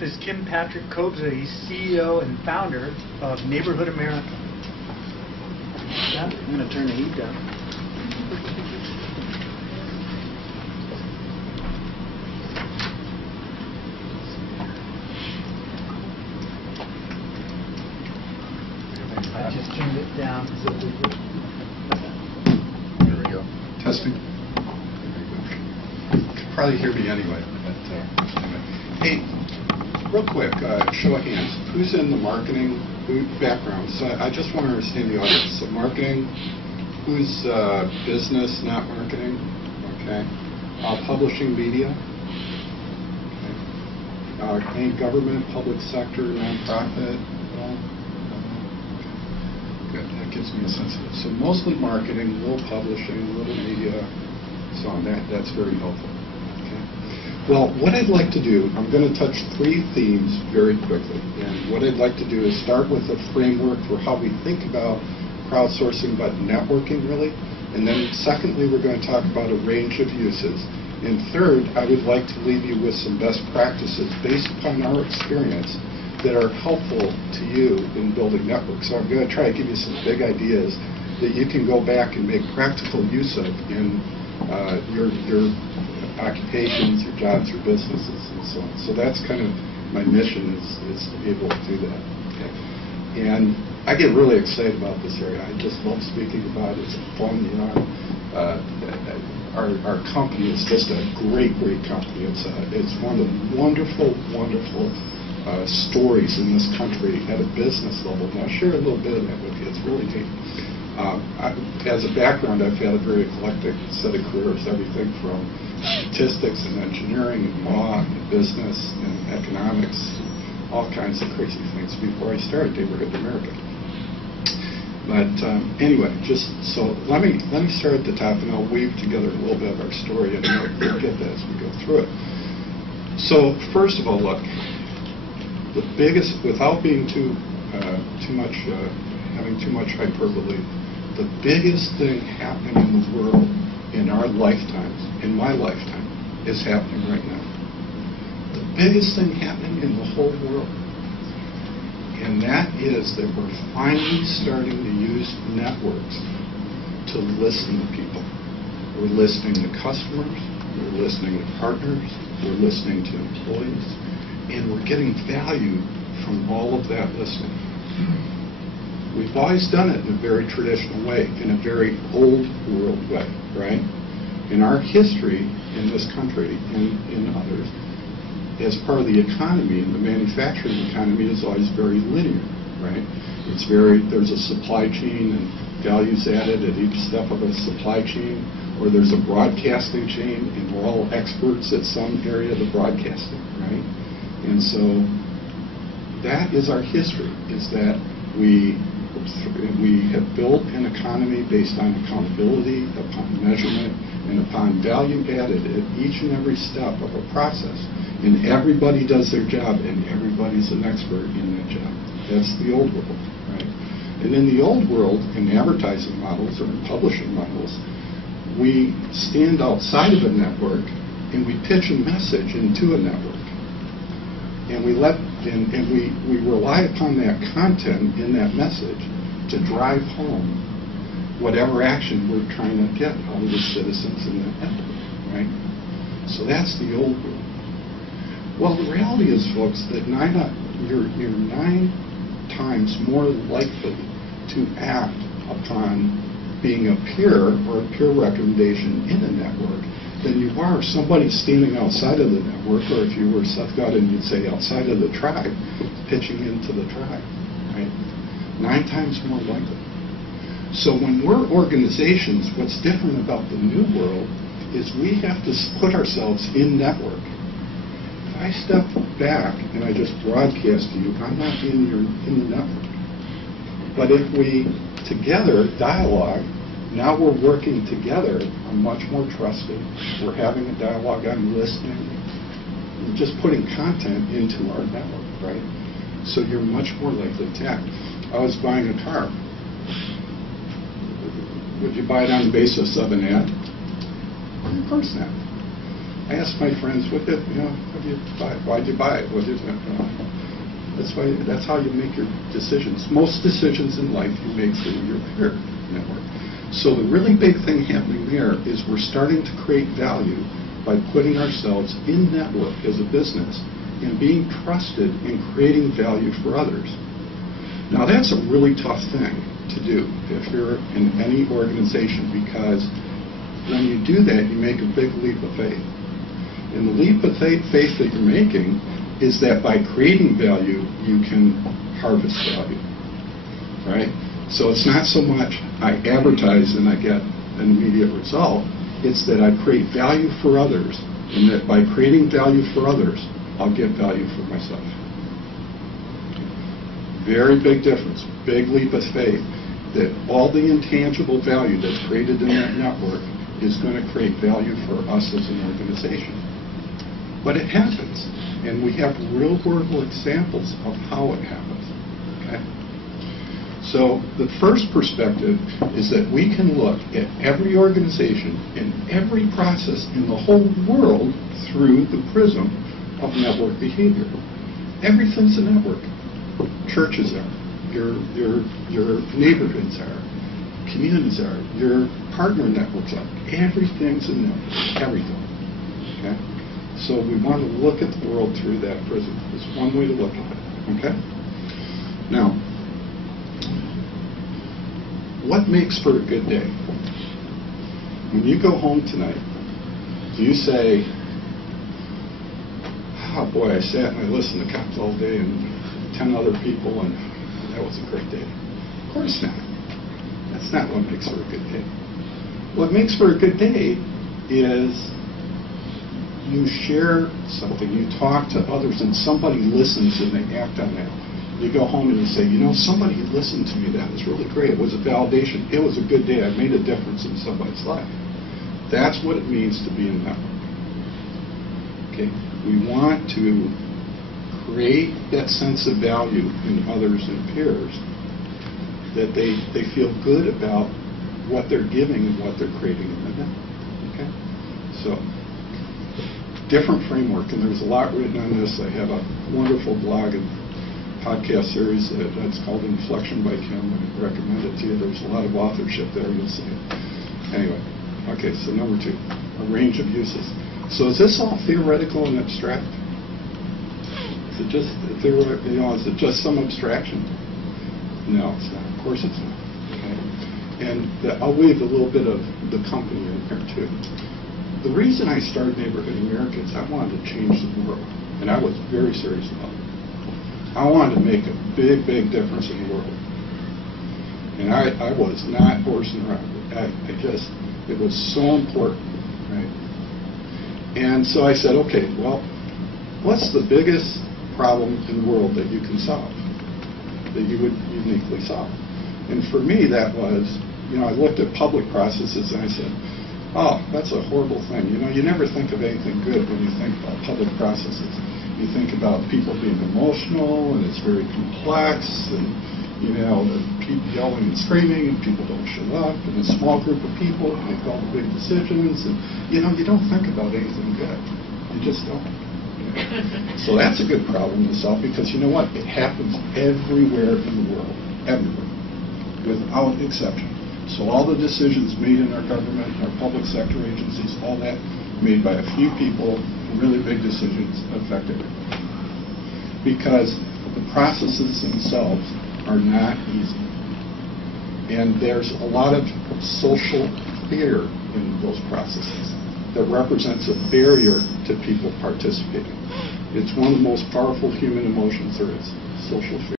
up is Kim Patrick Kobza. He's CEO and founder of Neighborhood America. I'm going to turn the heat down. I just turned it down. There we go. Testing. You can probably hear me anyway. But, anyway. Hey, real quick, show of hands. Who's in the marketing background? So I just want to understand the audience. So marketing, who's business, not marketing? Okay. Publishing media. Okay. Any government, public sector, nonprofit? Good. That gives me a sense of it. So mostly marketing, a little publishing, a little media, so on. That's very helpful. Okay. Well, what I'd like to do, I'm going to touch 3 themes very quickly. And what I'd like to do is start with a framework for how we think about crowdsourcing, but networking really. And then secondly, we're going to talk about a range of uses. And third, I would like to leave you with some best practices based upon our experience that are helpful to you in building networks. So I'm going to try to give you some big ideas that you can go back and make practical use of in your occupations, your jobs, your businesses, and so on. So that's kind of my mission is to be able to do that. Okay. And I get really excited about this area. I just love speaking about it. It's fun, you know. Our company is just a great company. It's one of the wonderful stories in this country at a business level. And I'll share a little bit of that with you. It's really neat. As a background, I've had a very eclectic set of careers, everything from statistics and engineering and law and business and economics, all kinds of crazy things before I started Neighborhood America. But anyway, just so let me start at the top, and I'll weave together a little bit of our story, and we'll get that as we go through it. So first of all, look. The biggest, without being having too much hyperbole, the biggest thing happening in the world in our lifetimes, in my lifetime, is happening right now. The biggest thing happening in the whole world, and that is that we're finally starting to use networks to listen to people. We're listening to customers, we're listening to partners, we're listening to employees, and we're getting value from all of that listening. We've always done it in a very traditional way, in a very old world way, right? In our history in this country and in others, as part of the economy, and the manufacturing economy is always very linear, right? There's a supply chain and values added at each step of a supply chain, or there's a broadcasting chain, and we're all experts at some area of the broadcasting, right? And so that is our history, is that we have built an economy based on accountability, upon measurement, and upon value added at each and every step of a process. And everybody does their job, and everybody's an expert in that job. That's the old world, right? And in the old world, in advertising models or in publishing models, we stand outside of a network and we pitch a message into a network. And we rely upon that content in that message to drive home whatever action we're trying to get out of the citizens in that network, right? So that's the old world. Well, the reality is, folks, that you're 9 times more likely to act upon being a peer or a peer recommendation in a network than you are somebody standing outside of the network, or if you were Seth Godin, you'd say outside of the tribe, pitching into the tribe, right? 9 times more likely. So when we're organizations, what's different about the new world is we have to put ourselves in network. If I step back and I just broadcast to you, I'm not in the network. But if we together dialogue, now we're working together. I'm much more trusted. We're having a dialogue. I'm listening. We're just putting content into our network, right? So you're much more likely to act. I was buying a car. Would you buy it on the basis of an ad? Of course not. I ask my friends, what did you buy? Why'd you buy it? What did you? That's how you make your decisions. Most decisions in life you make through your peer network. So the really big thing happening there is we're starting to create value by putting ourselves in network as a business and being trusted in creating value for others. Now that's a really tough thing to do if you're in any organization, because when you do that you make a big leap of faith. And the leap of faith that you're making is that by creating value you can harvest value, right? So it's not so much I advertise and I get an immediate result. It's that I create value for others, and that by creating value for others, I'll get value for myself. Very big difference, big leap of faith, that all the intangible value that's created in that network is going to create value for us as an organization. But it happens, and we have real-world examples of how it happens. Okay? So the first perspective is that we can look at every organization and every process in the whole world through the prism of network behavior. Everything's a network. Churches are, your neighborhoods are, communities are, your partner networks are. Everything's a network. Everything. Okay? So we want to look at the world through that prism. It's one way to look at it. Okay? Now, what makes for a good day? When you go home tonight, do you say, oh boy, I sat and I listened to cops all day and 10 other people and that was a great day? Of course not. That's not what makes for a good day. What makes for a good day is you share something, you talk to others, and somebody listens and they act on that. You go home and you say, somebody listened to me. That was really great. It was a validation. It was a good day. I made a difference in somebody's life. That's what it means to be in network. Okay? We want to create that sense of value in others and peers, that they feel good about what they're giving and what they're creating in the network. Okay? So, different framework, and there's a lot written on this. I have a wonderful blog and podcast series that's called Inflection by Kim. I recommend it to you. There's a lot of authorship there. You'll see it. Anyway, okay, so number 2, a range of uses. So is this all theoretical and abstract? Is it just is it just some abstraction? No, it's not. Of course it's not. Okay? And I'll weave a little bit of the company in here too. The reason I started Neighborhood Americans, I wanted to change the world, and I was very serious about it. I wanted to make a big, big difference in the world. And I was not horsing around. It was so important, right? And so I said, okay, well, what's the biggest problem in the world that you can solve, that you would uniquely solve? And for me, that was, I looked at public processes and I said, oh, that's a horrible thing. You never think of anything good when you think about public processes. You think about people being emotional, and it's very complex, and the people yelling and screaming, and people don't show up, and a small group of people make all the big decisions, and you don't think about anything good. You just don't. So that's a good problem to solve, because you know what? It happens everywhere in the world, everywhere, without exception. So all the decisions made in our government, our public sector agencies, all that made by a few people, really big decisions affect everybody. Because the processes themselves are not easy. And there's a lot of social fear in those processes that represents a barrier to people participating. It's one of the most powerful human emotions there is, social fear.